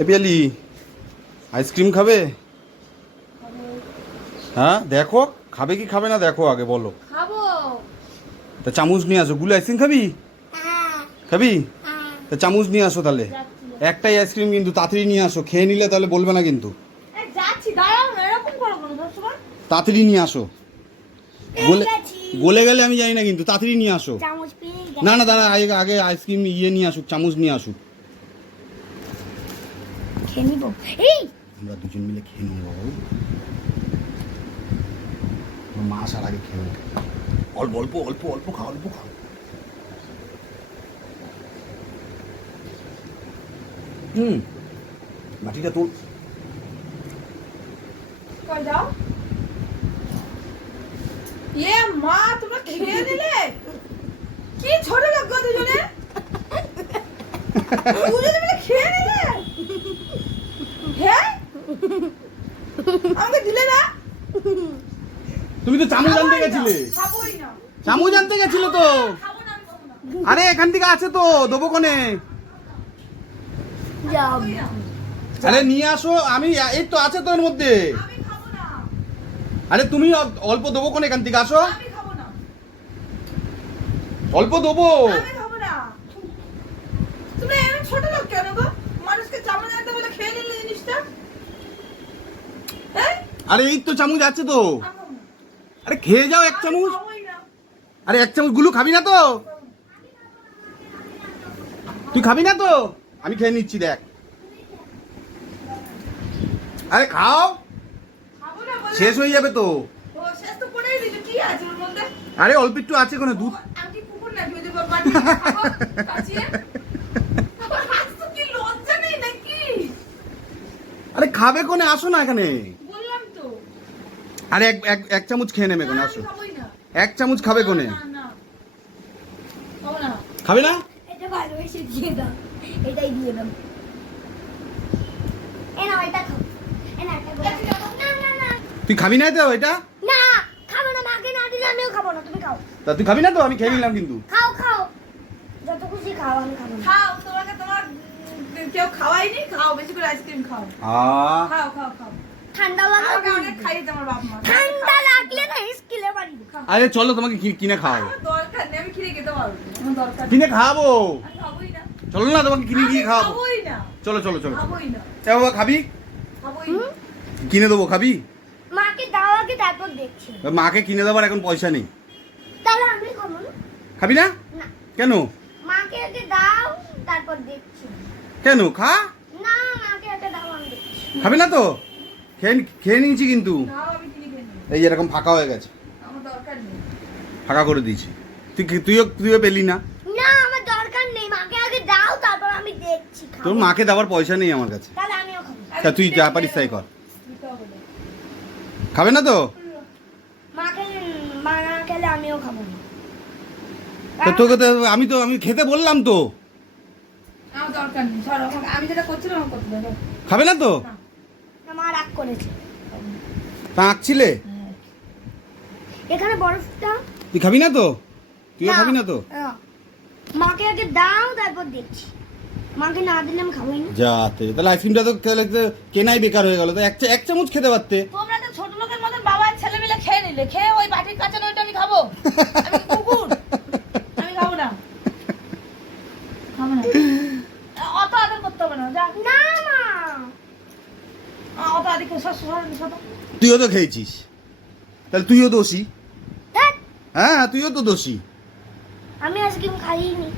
এ Piyali ice cream খাবে? হ্যাঁ দেখো খাবে কি খাবে না দেখো আগে বলো। খাবো। তা চামচ নিয়ে আসো। গুলো আইসক্রিম খাবি? খাবি? তা চামচ নিয়ে আসো তাহলে। একটাই আইসক্রিম কিন্তু তাড়াতাড়ি নিয়ে আসো, খেয়ে নিলে তাহলে বলবে না কিন্তু। যাচ্ছি, দাঁড়াও না, এরকম করো কেন সবসময়? তাড়াতাড়ি নিয়ে আসো। গলে গলে গেলে আমি জানি না কিন্তু তাড়াতাড়ি নিয়ে আসো। না না দাঁড়া, আগে আগে আইসক্রিম নিয়ে আসুক, চামচ নিয়ে আসুক। খেয়ে নিব। এই আমরা দুজন মিলে খেয়ে নিয়ে বাবু। মা আসার আগে খেয়ে নেব। অল্প অল্প অল্প অল্প খাও, অল্প খাও। মাটিটা তোল। কই যাও? এ মা, তোমরা খেয়ে নিলে? কি ছোট লোক গো দুজনে? দুজনে মিলে খেয়ে নিলে? হ্যাঁ? আমাকে দিলে না? তুমি তো চামচ আনতে গেছিলে। খাবোই না। চামচ আনতে গেছিলে তো। খাবো না, আমি খাবো না। আরে এখান থেকে আছে তো, দেবো কোনে? খাবোই না। আরে নিয়ে আসো, আমি এই তো আছে তো এর মধ্যে। আমি খাবো না। আরে তুমি অল্প দেবো কোনে, এখান থেকে আসো। আমি খাবো না। অল্প দেবো। আমি খাবো না। তুমি এরকম ছোট লোক কেন গো? মানুষকে চামচ আনতে বলে খেয়ে নিলে জিনিসটা? হ্যাঁ? আরে এই তো চামচ আছে তো। আমি খাবো না। আরে খেয়ে যাও এক আমি চামচ। খাবোই না। আরে এক চামচ গুলো খাবি না তো? তুই খাবি না তো? আমি খেয়ে নিচ্ছি দেখ। আরে খাও, খাবো না বলে? শেষ হয়ে যাবে তো। ও শেষ তো করেই দিলি, কি আছে ওর মধ্যে? আরে অল্প একটু আছে কোনো দুধ। আমি কি কুকুর নাকি ওই যে বাটি খাবো কাচিয়ে? আমার হাত তো কি লজ্জা নেই নাকি? আরে খাবে কোনে, আসো না এখানে। বললাম তো। আরে এক এক এক চামচ খেয়ে নেবে কোনে, না, আসো। আমি খাবোই না। এক চামচ খাবে কোনে। না, না। খাবো না। খাবে না? এটা ভালোবেসে দিয়ে দাও, এটাই দিয়ে দাও। এ নাও, এটা খাও। এ না, এটা খাও। না না না তুই খাবি না তো এটা? না, খাবো না। মাকে না দিলে আমিও খাবো না, তুমি খাও। তা তুই খাবি না তো? আমি খেয়ে নিলাম কিন্তু। খাও খাও, যত খুশি খাও, আমি খাবো না। খাও, তোমাকে তোমার কেউ খাওয়াইনি, খাও, বেশি করে আইসক্রিম খাও। খাও, খাও, খাও। ঠান্ডা আমাকে লাগলে অনেক খাইয়েছে আমার বাপ মা। ঠান্ডা লাগলে না স্কিলে বাড়ি খাও। আরে চলো তোমাকে কিনে খাও। আমার দরকার নেই, আমি কিনে খেতে পারবো না। আমার দরকার নেই। কিনে খাবো। আমি খাবোই না। চলো না তোমাকে কিনে গিয়ে আমি খাওয়াবো। খাবোই না। চলো চলো চলো। খাবোই না। এ বাবা খাবি? খাবোই না। কিনে দেবো, খাবি? মাকে দাও আগে, তারপর দেখছি। মাকে কিনে দেবার এখন পয়সা নেই। তাহলে আমি খাবো না। খাবি না? না, কেন? মাকে আগে দাও, তারপর দেখছি। কেন খা। না, মাকে আগে দাও, আমি দেখছি। খাবি না তো? খেয়ে নিয়েছি কিন্তু। না, আমি কিনে খেয়ে নেবো। এই এরকম ফাঁকা হয়ে গেছে, আমার দরকার নেই। ফাঁকা করে দিয়েছি। তুইও পেলি না। না, আমার দরকার নেই। মাকে আগে দাও, তারপর আমি দেখছি। খাবো। তোর মাকে দেওয়ার পয়সা নেই আমার কাছে। তাহলে আমিও খাবো। তা তুই যা পারিস তাই কর। দিতে হবে না। খাবে না তো? মাকে মা না খেলে আমিও খাবো না। তা তোকে তো আমি খেতে বললাম তো। আমার দরকার নেই। সরো, আমি যেটা করছিলাম আমার করতে দাও। খাবে না তো? না। মা রাগ করেছে। তা আঁকছিলে? হ্যাঁ। এখানে বরফটা। তুই খাবি না তো? তুইও খাবি না তো? না। মাকে আগে দাও, তারপর দেখছি। মাকে না দিলে আমি খাবোই না। যাতে তাহলে আইসক্রিমটা তো কেনাই বেকার হয়ে গেল। তো এক চামচ খেতে পারতে। তোমরা তো ছোট লোকের মতন বাবার ছেলে মিলে খেয়ে নিলে, খেয়ে ওই বাটির কাছে ওইটা আমি খাবো? আমি কি কুকুর? আমি খাবো না। খাবো না। অত আদর করতে হবে না, যা। না মা। অত আদর করে সব। তুইও তো খেয়েছিস, তাহলে তুইও দোষী। ধ্যাৎ, হ্যাঁ তুইও তো দোষী। আমি আইসক্রিম খাইনি।